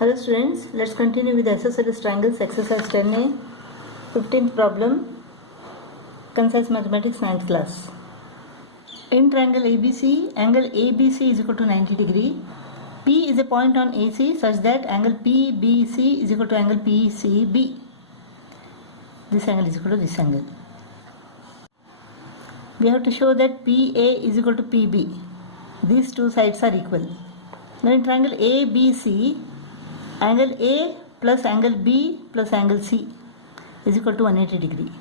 Hello students, let's continue with isosceles triangles exercise 10a, 15th problem, concise mathematics 9th class. In triangle ABC, angle ABC is equal to 90 degree. P is a point on AC such that angle PBC is equal to angle PCB. This angle is equal to this angle. We have to show that PA is equal to PB. These two sides are equal. Now in triangle ABC, angle A plus angle B plus angle C is equal to 180 degree.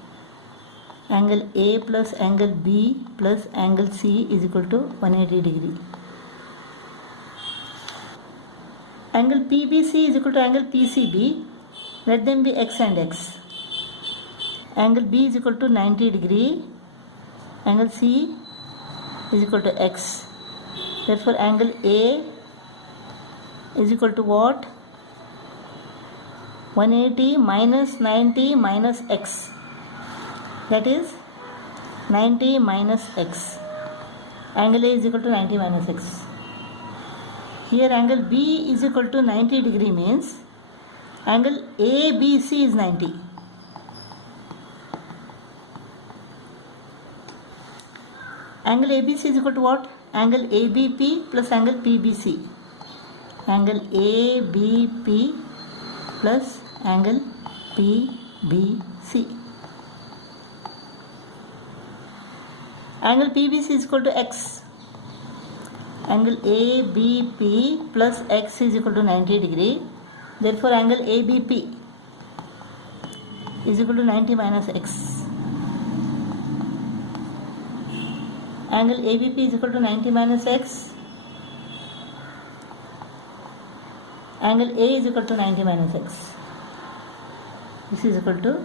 Angle A plus angle B plus angle C is equal to 180 degree. Angle PBC is equal to angle PCB. Let them be X and X. Angle B is equal to 90 degree. Angle C is equal to X. Therefore angle A is equal to what? 180 minus 90 minus X. That is 90 minus X. Angle A is equal to 90 minus X. Here angle B is equal to 90 degree means angle ABC is 90. Angle ABC is equal to what? Angle ABP plus angle PBC. Angle ABP plus angle PBC. Angle PBC is equal to X. Angle ABP plus X is equal to 90 degree. Therefore angle ABP is equal to 90 minus X. Angle ABP is equal to 90 minus X. Angle A is equal to 90 minus X. This is equal to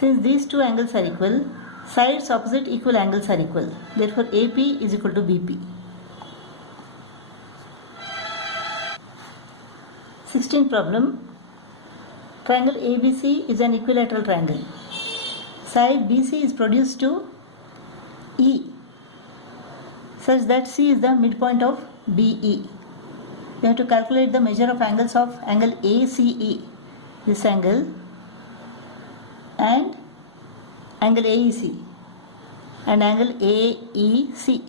since these two angles are equal, sides opposite equal angles are equal. Therefore AP is equal to BP. 16th problem. Triangle ABC is an equilateral triangle. Side BC is produced to E such that C is the midpoint of BE. We have to calculate the measure of angles of angle ACE, this angle, and angle AEC and angle AEC.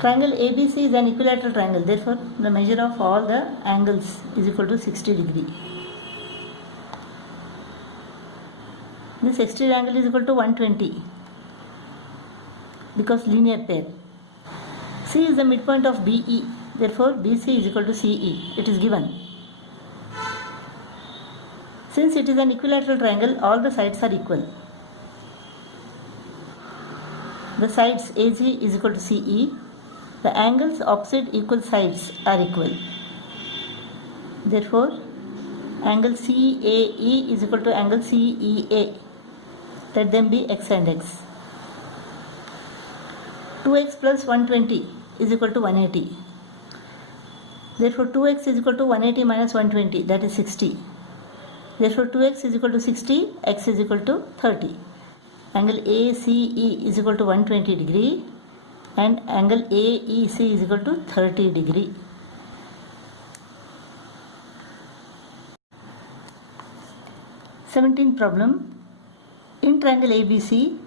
Triangle ABC is an equilateral triangle. Therefore, the measure of all the angles is equal to 60 degree. This exterior angle is equal to 120 because linear pair. C is the midpoint of BE. Therefore, BC is equal to CE. It is given. Since it is an equilateral triangle, all the sides are equal. The sides AC is equal to CE. The angles opposite equal sides are equal. Therefore, angle CAE is equal to angle CEA. Let them be X and X. 2x plus 120 is equal to 180. Therefore, 2x is equal to 180 minus 120, that is 60. Therefore, 2x is equal to 60, x is equal to 30. Angle ACE is equal to 120 degree and angle AEC is equal to 30 degree. Seventeenth problem. In triangle ABC,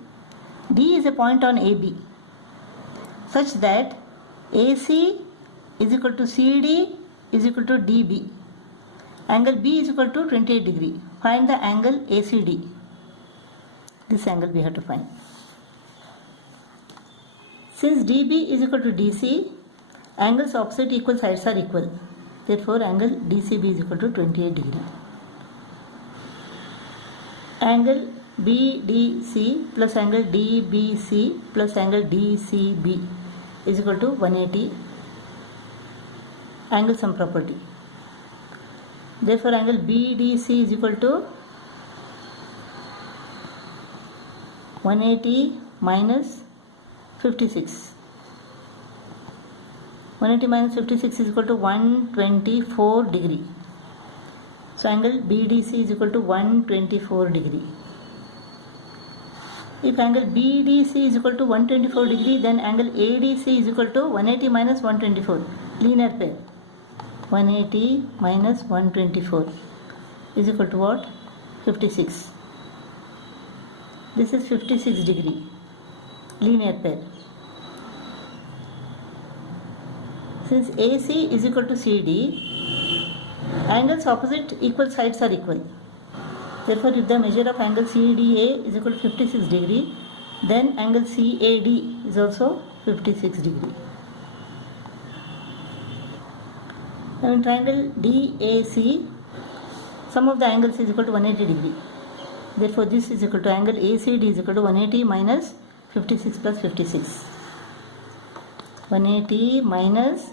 D is a point on AB such that AC is equal to CD is equal to DB. Angle B is equal to 28 degree. Find the angle ACD. This angle we have to find. Since DB is equal to DC, angles opposite equal sides are equal. Therefore, angle DCB is equal to 28 degree. Angle BDC plus angle DBC plus angle DCB is equal to 180. Angle sum property. Therefore, angle BDC is equal to 180 minus 56. 180 minus 56 is equal to 124 degree. So, angle BDC is equal to 124 degree. If angle BDC is equal to 124 degree, then angle ADC is equal to 180 minus 124. Linear pair. 180 minus 124 is equal to what? 56. This is 56 degree. Linear pair. Since AC is equal to CD, angles opposite equal sides are equal. Therefore, if the measure of angle CDA is equal to 56 degree, then angle CAD is also 56 degree. Now in triangle DAC, sum of the angles is equal to 180 degree. Therefore, this is equal to angle ACD is equal to 180 minus 56 plus 56. 180 minus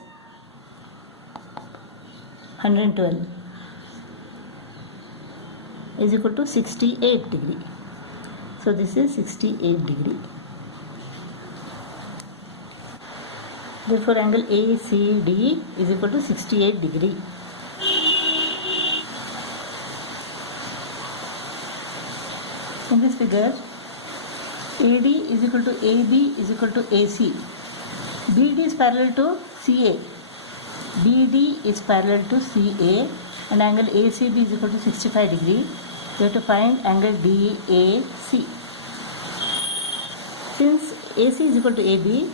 112 is equal to 68 degree. So this is 68 degree. Therefore, angle ACD is equal to 68 degree. In this figure, AD is equal to AB is equal to AC. BD is parallel to CA. BD is parallel to CA and angle ACB is equal to 65 degree. We have to find angle DAC. Since AC is equal to AB,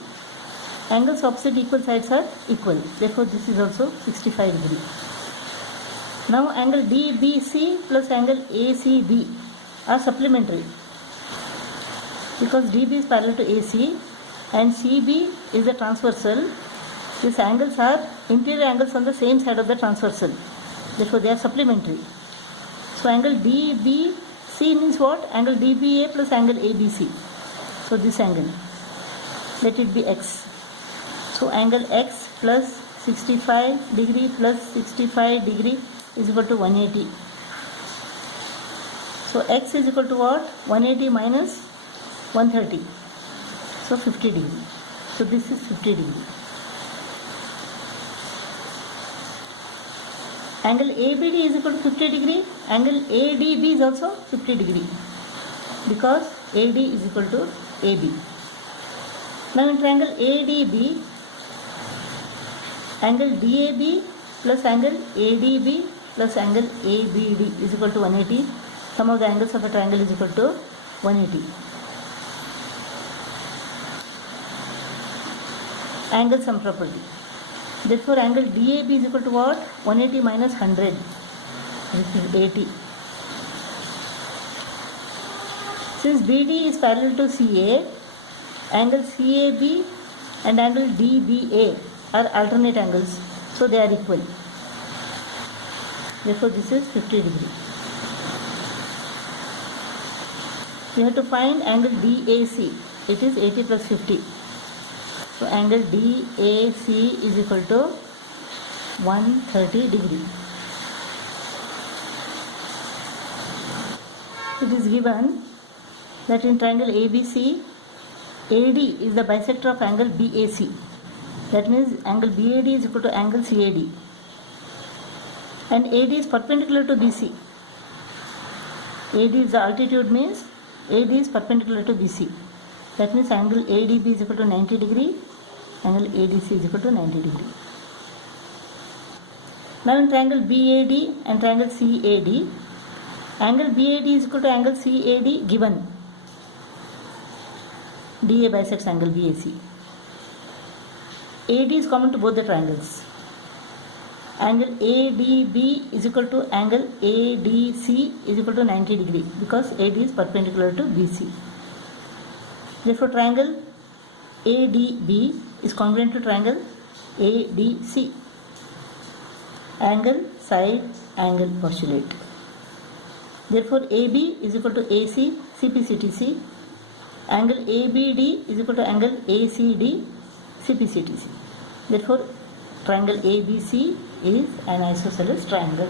angles opposite equal sides are equal. Therefore, this is also 65 degree. Now, angle DBC plus angle ACB are supplementary because DB is parallel to AC and CB is the transversal. These angles are interior angles on the same side of the transversal. Therefore, they are supplementary. So, angle DBC means what? Angle DBA plus angle ABC. So, this angle, let it be X. So, angle X plus 65 degree plus 65 degree is equal to 180. So, X is equal to what? 180 minus 130. So, 50 degree. So, this is 50 degree. Angle ABD is equal to 50 degree. Angle ADB is also 50 degree because AD is equal to AB. Now in triangle ADB, angle DAB plus angle ADB plus angle ABD is equal to 180. Sum of the angles of a triangle is equal to 180. Angle sum property. Therefore, angle DAB is equal to what? 180 minus 100. This is 80. Since BD is parallel to CA, angle CAB and angle DBA are alternate angles. So, they are equal. Therefore, this is 50 degree. We have to find angle DAC. It is 80 plus 50. So, angle DAC is equal to 130 degree. It is given that in triangle ABC, AD is the bisector of angle BAC. That means angle BAD is equal to angle CAD. And AD is perpendicular to BC. AD is the altitude means AD is perpendicular to BC. That means angle ADB is equal to 90 degree, angle ADC is equal to 90 degree. Now in triangle BAD and triangle CAD, angle BAD is equal to angle CAD given. DA bisects angle BAC. AD is common to both the triangles. Angle ADB is equal to angle ADC is equal to 90 degree because AD is perpendicular to BC. Therefore, triangle ADB is congruent to triangle ADC. Angle, side, angle postulate. Therefore, AB is equal to AC, CPCTC. Angle ABD is equal to angle ACD, CPCTC. Therefore, triangle ABC is an isosceles triangle.